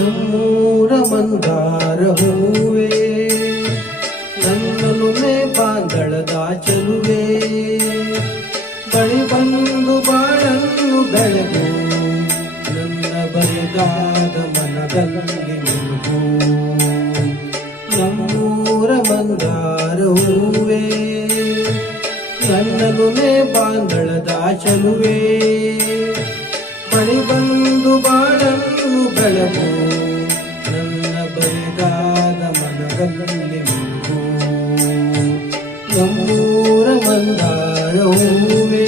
ನಮ್ಮೂರ ಮಂದಾರ ಹೂವೇ ನನ್ನಲುಮೆ ಬಾಂದಳದ ಚೆಲುವೆ ಬಳಿ ಬಂದು ಬಾಳನ್ನು ಬೆಳಗು ನನ್ನ ಬರೆದಾದ ಮನದಲ್ಲಿ ನಿಲುಗು ನಮ್ಮೂರ ಮಂದಾರ ಹೂವೇ ನನ್ನಲುಮೆ ಬಾಂದಳದ ಚೆಲುವೆ ಬಳಿ ಬಂದು ಬಾಳನ್ನು ಬೆಳಗು ನನ್ನ ಬರಿದಾದ ಮನದಲ್ಲಿ ಮಿಲುಗು ನಮ್ಮೂರ ಮಂದಾರ ಹೂವೇ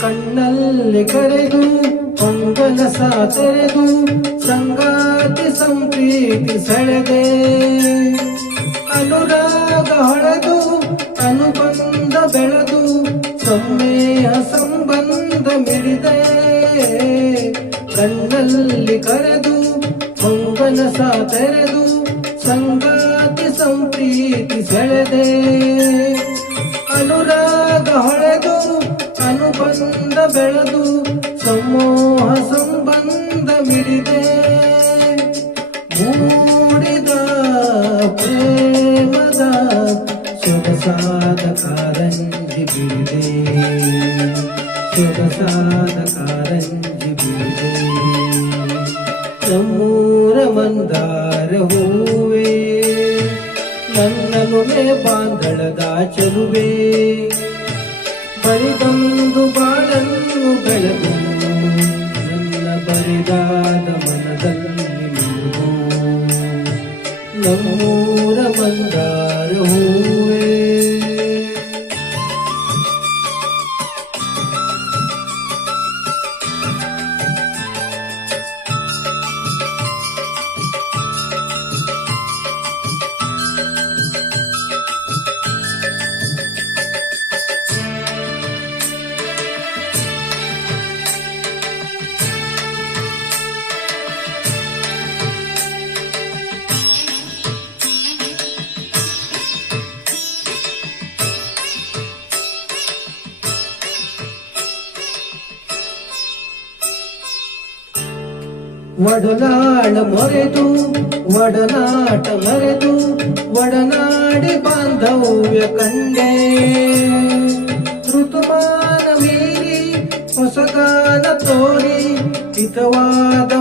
ಕಣ್ಣಲ್ಲಿ ಕರೆದು ಹೊಂಗಲ ಸಾತೆರೆದು ಸಂಗಾತಿ ಸಂಪ್ರೀತಿ ಸೆಳೆದೆ ಅನುರಾಗ ಹೊಳೆದು ಅನುಬಂಧ ಬೆಳೆದು ಸಮ್ಮೇಹ ಸಂಬಂಧ ಮಿಡಿದೆ ಕಣ್ಣಲ್ಲಿ ಕರೆದು ಹೊಂಗಲ ಸಾತೆರೆದು ಸಂಗಾತಿ ಸಂಪ್ರೀತಿ ಸೆಳೆದೆ ಅನುರಾಗ ಹೊಳೆದು ಅನುಬಂಧ ಬೆಳೆದು ಸಮೂಹ ಸಂಬಂಧ ಮಿಡಿದೆ ಮೂಡಿದ ಪ್ರೇಮದ ಸೊಗಸಾದ ಕಾರಂಜಿ ಬಿಡಿದೆ ಸೊಗಸಾದ ಕಾರಂಜಿ ಬಿಡಿದೆ ನಮ್ಮೂರ ಮಂದಾರ ಹೂವೇ ನನ್ನಲುಮೆ ಬಾಂದಳದ ಚೆಲುವೆ ಬರಿಬಂದು ಬಾಳನ್ನು ಬೆಳಗು ನನ್ನ ಬರಿದಾದ ಮನದಲ್ಲಿ ಮಿಲುಗು ನಮ್ಮೂರ ಮಂದಾರ ಹೂವೇ ಒಡನಾಡ ಮೊರೆದು ಒಡನಾಟ ಮರೆದು ಒಡನಾಡಿ ಬಾಂಧವ್ಯ ಕಂಡೆ ಋತುಮಾನ ಮೀರಿ ಹೊಸಗಾನ ತೋರಿ ಹಿತವಾದ